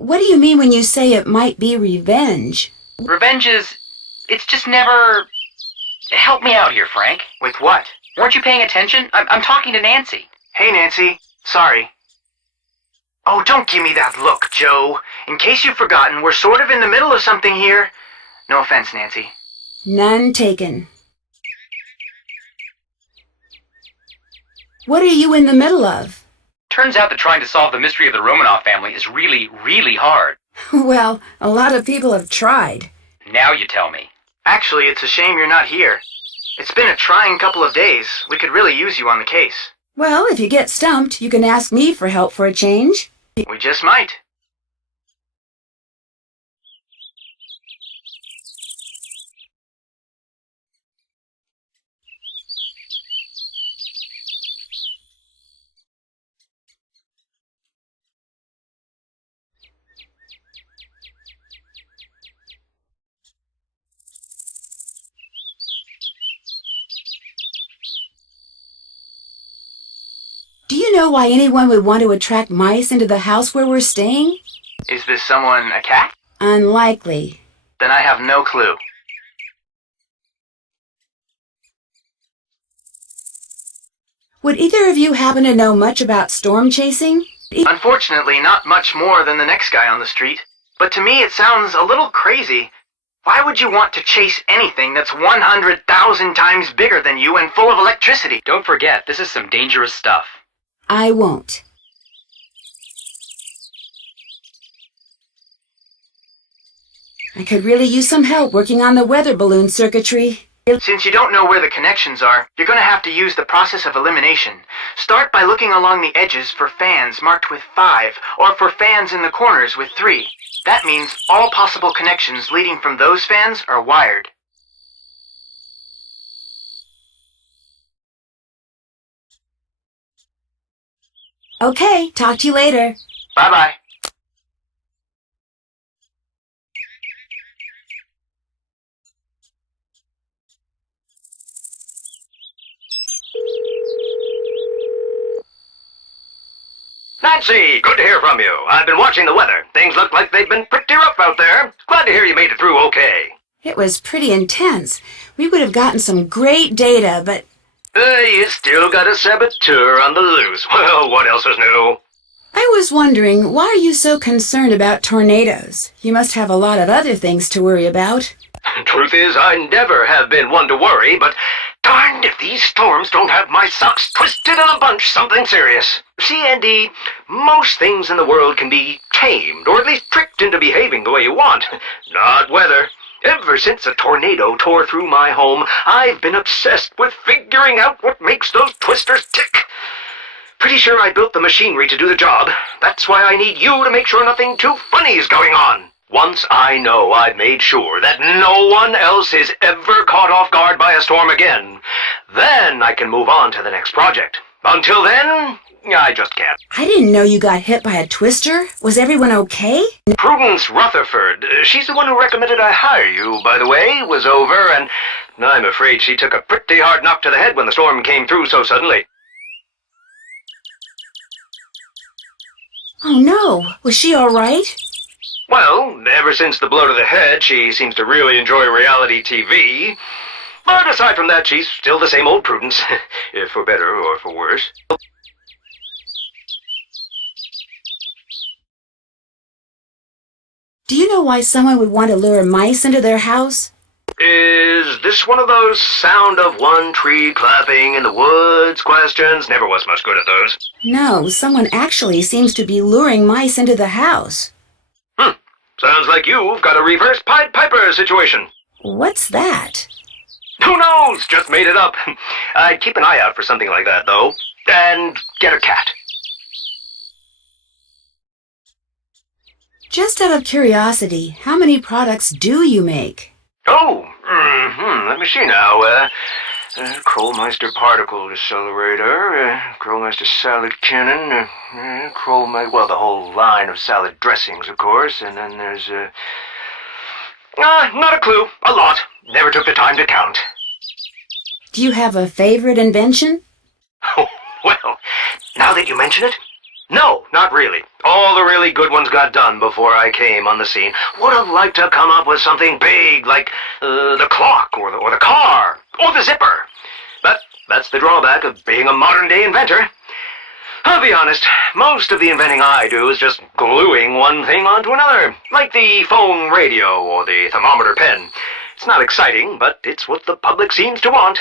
What do you mean when you say it might be revenge? Revenge is... it's just never... Help me out here, Frank. With what? Weren't you paying attention? I'm talking to Nancy. Hey, Nancy. Sorry. Oh, don't give me that look, Joe. In case you've forgotten, we're sort of in the middle of something here. No offense, Nancy. None taken. What are you in the middle of? Turns out that trying to solve the mystery of the Romanov family is really, really hard. Well, a lot of people have tried. Now you tell me. Actually, it's a shame you're not here. It's been a trying couple of days. We could really use you on the case. Well, if you get stumped, you can ask me for help for a change. We just might. Do you know why anyone would want to attract mice into the house where we're staying? Is this someone a cat? Unlikely. Then I have no clue. Would either of you happen to know much about storm chasing? Unfortunately, not much more than the next guy on the street. But to me, it sounds a little crazy. Why would you want to chase anything that's 100,000 times bigger than you and full of electricity? Don't forget, this is some dangerous stuff. I won't. I could really use some help working on the weather balloon circuitry. Since you don't know where the connections are, you're going to have to use the process of elimination. Start by looking along the edges for fans marked with 5, or for fans in the corners with 3. That means all possible connections leading from those fans are wired. Okay, talk to you later. Bye-bye. Nancy, good to hear from you. I've been watching the weather. Things look like they've been pretty rough out there. Glad to hear you made it through okay. It was pretty intense. We would have gotten some great data, but... You still got a saboteur on the loose. Well, what else is new? I was wondering, why are you so concerned about tornadoes? You must have a lot of other things to worry about. Truth is, I never have been one to worry, but darned if these storms don't have my socks twisted in a bunch something serious. See, Andy, most things in the world can be tamed, or at least tricked into behaving the way you want. Not weather. Ever since a tornado tore through my home, I've been obsessed with figuring out what makes those twisters tick. Pretty sure I built the machinery to do the job. That's why I need you to make sure nothing too funny is going on. Once I know I've made sure that no one else is ever caught off guard by a storm again, then I can move on to the next project. Until then, I just can't. I didn't know you got hit by a twister. Was everyone okay? Prudence Rutherford, she's the one who recommended I hire you, by the way, was over, and I'm afraid she took a pretty hard knock to the head when the storm came through so suddenly. Oh no, was she all right? Well, ever since the blow to the head, she seems to really enjoy reality TV. But aside from that, she's still the same old Prudence, if for better or for worse. Do you know why someone would want to lure mice into their house? Is this one of those sound of one tree clapping in the woods questions? Never was much good at those. No, someone actually seems to be luring mice into the house. Sounds like you've got a reverse Pied Piper situation. What's that? Who knows? Just made it up. I'd keep an eye out for something like that, though. And get a cat. Just out of curiosity, how many products do you make? Oh, let me see now. Krollmeister Particle Decelerator, Krollmeister Salad Cannon, well, the whole line of salad dressings, of course, and then there's, not a clue. A lot. Never took the time to count. Do you have a favorite invention? Oh, well, now that you mention it, no, not really. All the really good ones got done before I came on the scene. Would have liked to come up with something big like the clock or the car or the zipper. But that's the drawback of being a modern-day inventor. I'll be honest, most of the inventing I do is just gluing one thing onto another, like the phone radio or the thermometer pen. It's not exciting, but it's what the public seems to want.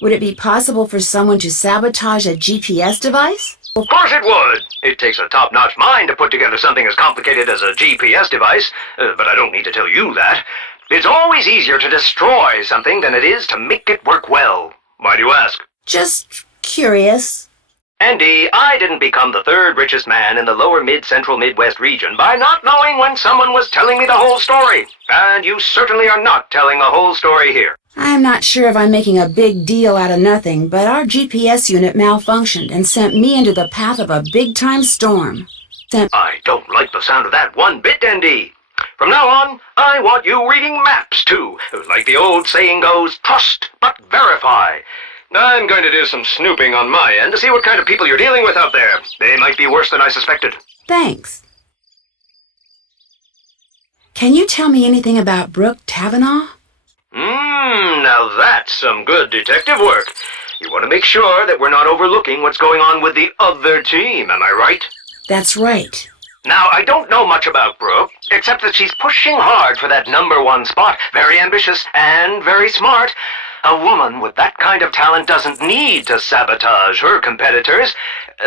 Would it be possible for someone to sabotage a GPS device? Of course it would. It takes a top-notch mind to put together something as complicated as a GPS device, but I don't need to tell you that. It's always easier to destroy something than it is to make it work well. Why do you ask? Just curious. Andy, I didn't become the third richest man in the lower mid-central Midwest region by not knowing when someone was telling me the whole story. And you certainly are not telling the whole story here. I'm not sure if I'm making a big deal out of nothing, but our GPS unit malfunctioned and sent me into the path of a big-time storm. I don't like the sound of that one bit, Andy. From now on, I want you reading maps, too. Like the old saying goes, trust but verify. I'm going to do some snooping on my end to see what kind of people you're dealing with out there. They might be worse than I suspected. Thanks. Can you tell me anything about Brooke Tavenaugh? Now that's some good detective work. You want to make sure that we're not overlooking what's going on with the other team, am I right? That's right. Now, I don't know much about Brooke, except that she's pushing hard for that #1 spot. Very ambitious and very smart. A woman with that kind of talent doesn't need to sabotage her competitors,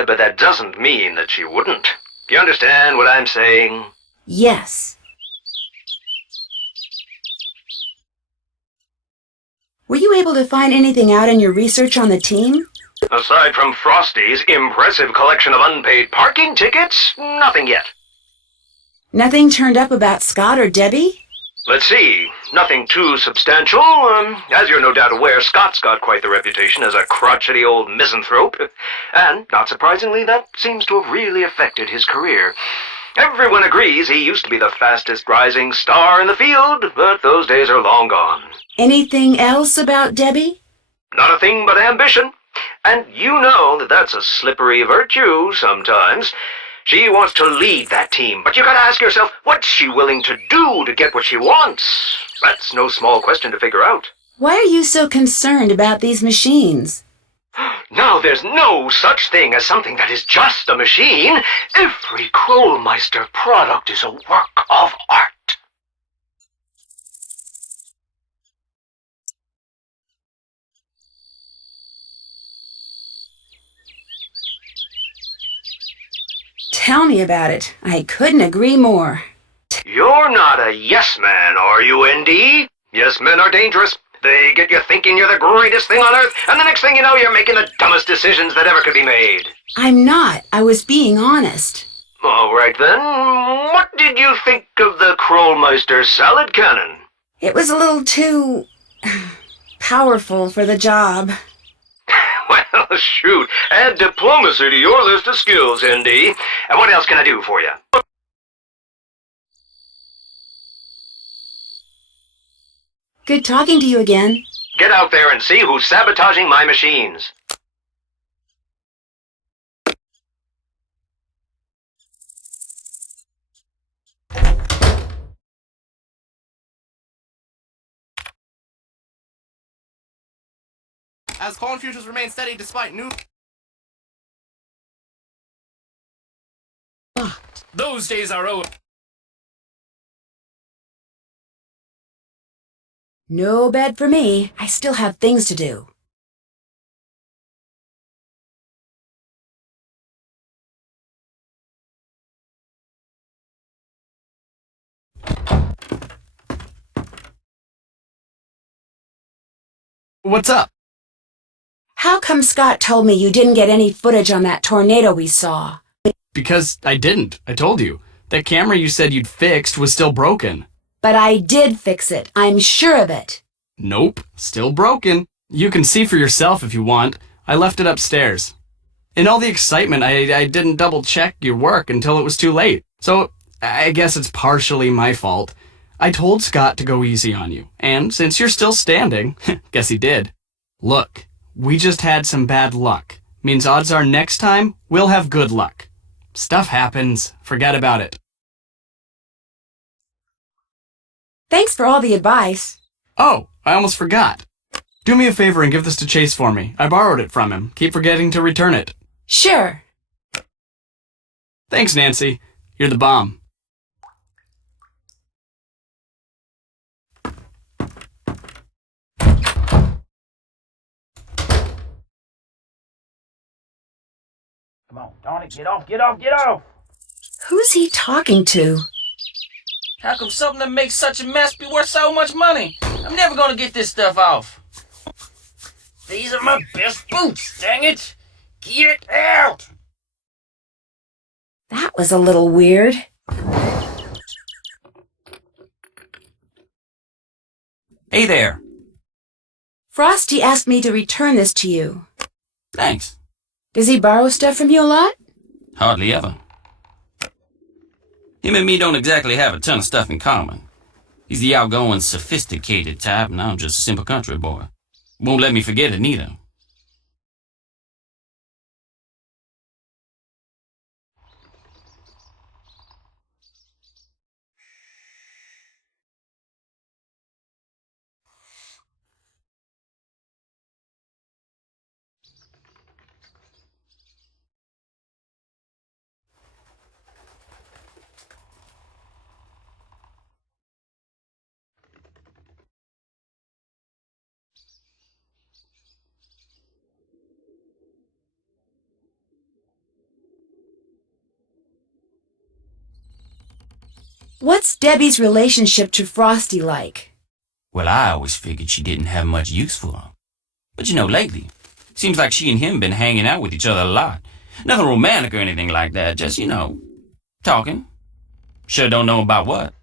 but that doesn't mean that she wouldn't. You understand what I'm saying? Yes. Were you able to find anything out in your research on the team? Aside from Frosty's impressive collection of unpaid parking tickets, nothing yet. Nothing turned up about Scott or Debbie? Let's see. Nothing too substantial. As you're no doubt aware, Scott's got quite the reputation as a crotchety old misanthrope. And, not surprisingly, that seems to have really affected his career. Everyone agrees he used to be the fastest rising star in the field, but those days are long gone. Anything else about Debbie? Not a thing but ambition. And you know that that's a slippery virtue sometimes. She wants to lead that team, but you gotta ask yourself, what's she willing to do to get what she wants? That's no small question to figure out. Why are you so concerned about these machines? Now, there's no such thing as something that is just a machine. Every Krollmeister product is a work of art. Tell me about it. I couldn't agree more. You're not a yes man, are you, ND? Yes men are dangerous. They get you thinking you're the greatest thing on earth, and the next thing you know, you're making the dumbest decisions that ever could be made. I'm not. I was being honest. All right, then. What did you think of the Krollmeister salad cannon? It was a little too powerful for the job. Well, shoot. Add diplomacy to your list of skills, ND. And what else can I do for you? Good talking to you again. Get out there and see who's sabotaging my machines. As corn futures remain steady despite new... Those days are over. No bed for me. I still have things to do. What's up? How come Scott told me you didn't get any footage on that tornado we saw? Because I didn't. I told you. That camera you said you'd fixed was still broken. But I did fix it. I'm sure of it. Nope. Still broken. You can see for yourself if you want. I left it upstairs. In all the excitement, I didn't double-check your work until it was too late. So, I guess it's partially my fault. I told Scott to go easy on you. And since you're still standing, guess he did. Look, we just had some bad luck. Means odds are next time, we'll have good luck. Stuff happens. Forget about it. Thanks for all the advice. Oh, I almost forgot. Do me a favor and give this to Chase for me. I borrowed it from him. Keep forgetting to return it. Sure. Thanks, Nancy. You're the bomb. Come on, darn it, get off, get off, get off! Who's he talking to? How come something that makes such a mess be worth so much money? I'm never gonna get this stuff off. These are my best boots, dang it! Get out! That was a little weird. Hey there. Frosty asked me to return this to you. Thanks. Does he borrow stuff from you a lot? Hardly ever. Him and me don't exactly have a ton of stuff in common. He's the outgoing, sophisticated type, and I'm just a simple country boy. Won't let me forget it neither. What's Debbie's relationship to Frosty like? Well, I always figured she didn't have much use for him. But lately, seems like she and him been hanging out with each other a lot. Nothing romantic or anything like that, just, talking. Sure don't know about what.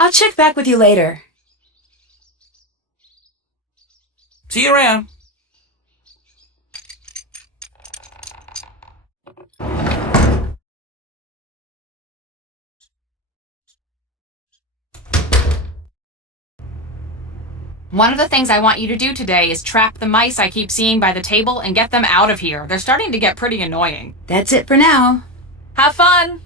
I'll check back with you later. See you around. One of the things I want you to do today is trap the mice I keep seeing by the table and get them out of here. They're starting to get pretty annoying. That's it for now. Have fun!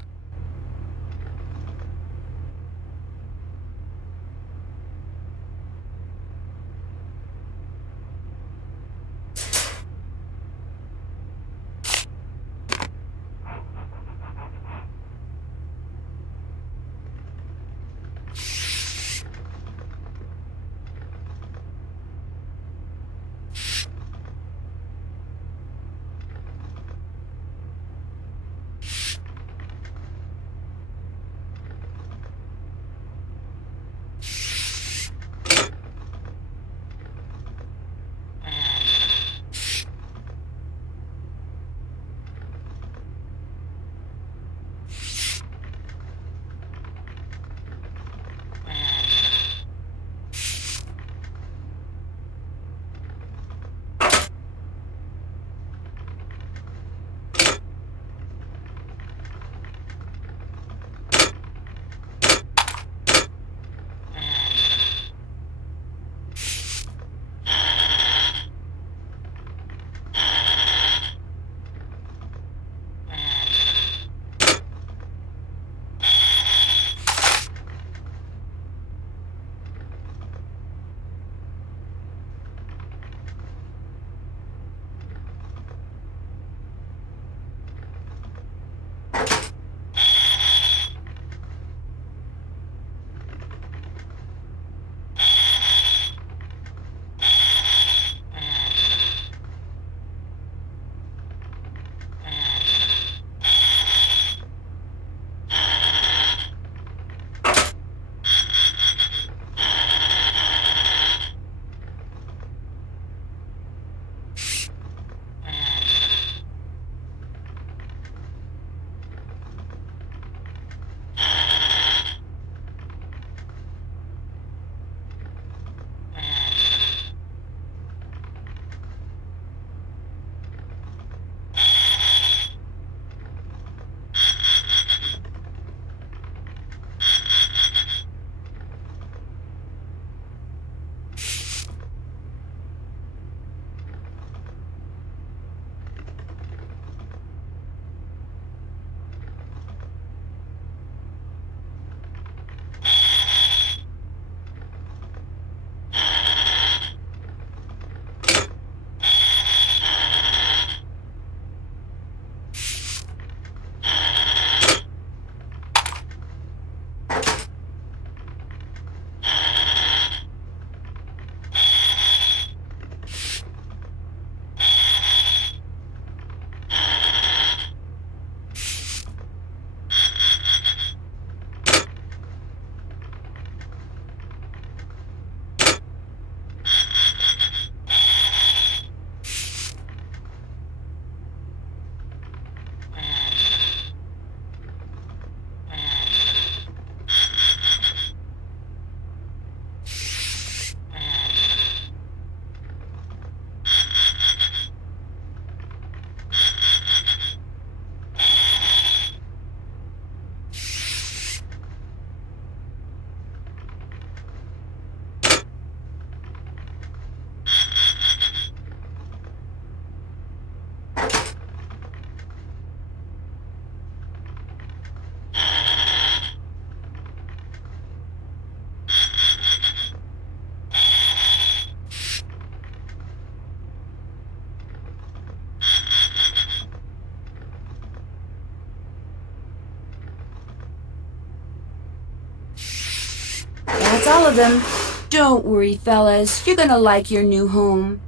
all of them. Don't worry, fellas. You're gonna like your new home.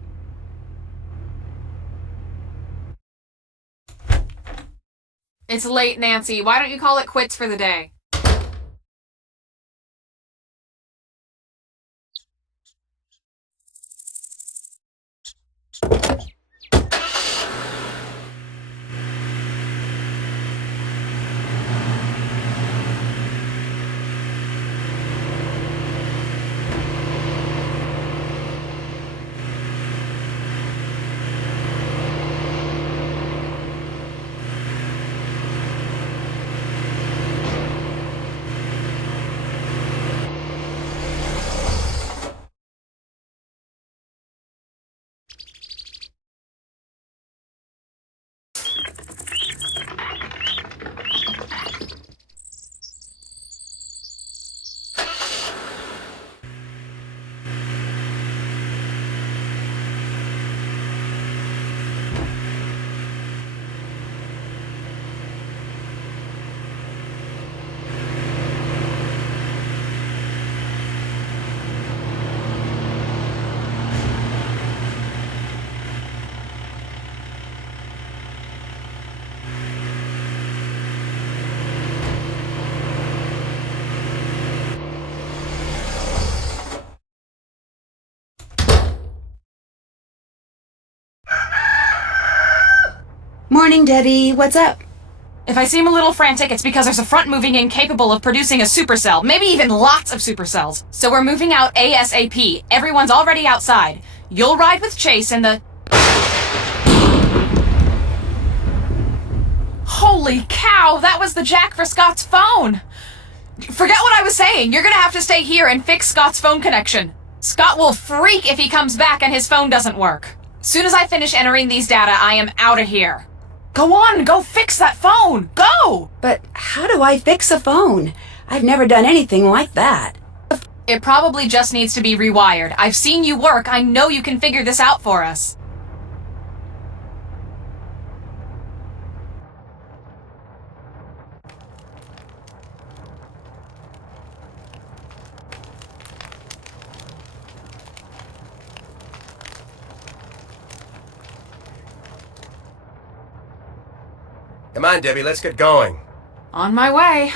It's late, Nancy. Why don't you call it quits for the day? Morning, Debbie. What's up? If I seem a little frantic, it's because there's a front moving in capable of producing a supercell, maybe even lots of supercells. So we're moving out ASAP. Everyone's already outside. You'll ride with Chase in the... Holy cow, that was the jack for Scott's phone! Forget what I was saying. You're gonna have to stay here and fix Scott's phone connection. Scott will freak if he comes back and his phone doesn't work. Soon as I finish entering these data, I am out of here. Go on, go fix that phone! Go! But how do I fix a phone? I've never done anything like that. It probably just needs to be rewired. I've seen you work. I know you can figure this out for us. Come on, Debbie, let's get going. On my way.